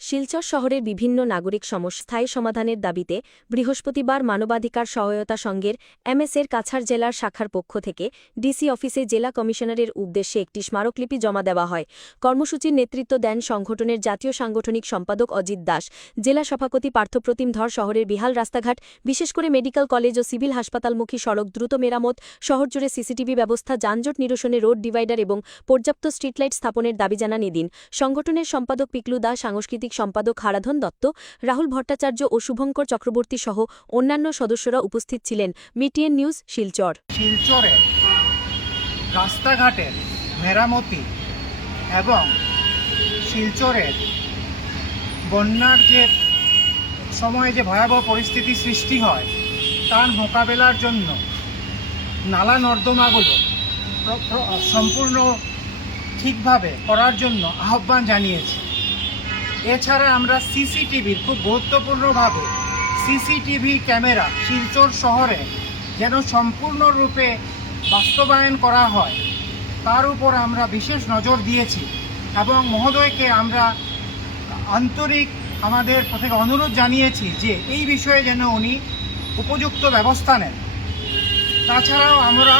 শিলচর শহরের বিভিন্ন নাগরিক সমস্যা স্থায়ী সমাধানের দাবিতে বৃহস্পতিবার মানবাধিকার সহায়তা সংঘের এমএসের কাছাড় জেলার শাখার পক্ষ থেকে ডিসি অফিসে জেলা কমিশনারের উদ্দেশ্যে একটি স্মারকলিপি জমা দেওয়া হয়। কর্মসূচির নেতৃত্ব দেন সংগঠনের জাতীয় সাংগঠনিক সম্পাদক অজিত দাস, জেলা সভাপতি পার্থপ্রতিম ধর। শহরের বিহাল রাস্তাঘাট, বিশেষ করে মেডিকেল কলেজ ও সিভিল হাসপাতালমুখী সড়ক দ্রুত মেরামত, শহরজুড়ে সিসিটিভি ব্যবস্থা, যানজট নিরসনে রোড ডিভাইডার এবং পর্যাপ্ত স্ট্রিটলাইট স্থাপনের দাবি জানান এদিন। সংগঠনের সম্পাদক পিকলু দাস, সাংস্কৃতিক সম্পাদক হারাধন দত্ত, রাহুল ভট্টাচার্য ও শুভঙ্কর চক্রবর্তী সহ অন্যান্য সদস্যরা উপস্থিত ছিলেন। মিটিএন নিউজ, শিলচর। শিলচরে রাস্তাঘাটের মেরামতি এবং শিলচরের বন্যার যে সময়ে যে ভয়াবহ পরিস্থিতি সৃষ্টি হয় তার মোকাবেলার জন্য নালা নর্দমাগুলো সম্পূর্ণ ঠিকভাবে করার জন্য আহ্বান জানিয়েছি। এছাড়া আমরা সিসিটিভির খুব গুরুত্বপূর্ণভাবে সিসিটিভি ক্যামেরা শিলচর শহরে যেন সম্পূর্ণরূপে বাস্তবায়ন করা হয় তার উপর আমরা বিশেষ নজর দিয়েছি এবং মহোদয়কে আমরা আন্তরিক আমাদের থেকে অনুরোধ জানিয়েছি যে এই বিষয়ে যেন উনি উপযুক্ত ব্যবস্থা নেন। তাছাড়াও আমরা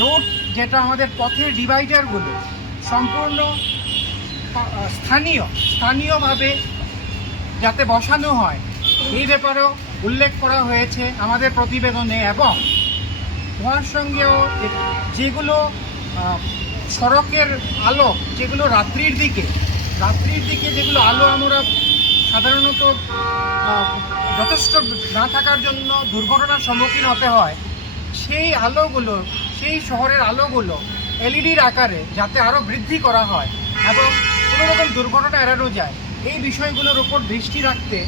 রোড যেটা আমাদের পথের ডিভাইডারগুলো সম্পূর্ণ স্থানীয়ভাবে যাতে বসানো হয় এই ব্যাপারেও উল্লেখ করা হয়েছে আমাদের প্রতিবেদনে। এবং উহার সঙ্গেও যেগুলো সড়কের আলো, যেগুলো রাত্রির দিকে যেগুলো আলো আমরা সাধারণত যথেষ্ট না থাকার জন্য দুর্ঘটনার সম্মুখীন হতে হয়, সেই আলোগুলো, সেই শহরের আলোগুলো এলইডির আকারে যাতে আরও বৃদ্ধি করা হয় এবং কোনো রকম দুর্ঘটনা এড়ানো যায়, এই বিষয়গুলোর উপর দৃষ্টি রাখতে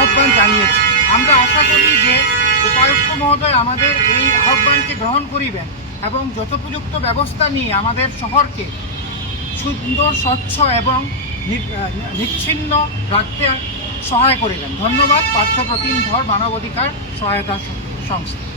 আহ্বান জানিয়েছি। আমরা আশা করি যে উপায়ুক্ত মহোদয় আমাদের এই আহ্বানকে গ্রহণ করিবেন এবং যথোপযুক্ত ব্যবস্থা নিয়ে আমাদের শহরকে সুন্দর, স্বচ্ছ এবং নিচ্ছিন্ন রাখতে সহায় করিবেন। ধন্যবাদ। পার্থপ্রতিম ধর, মানবাধিকার সহায়তা সংস্থা।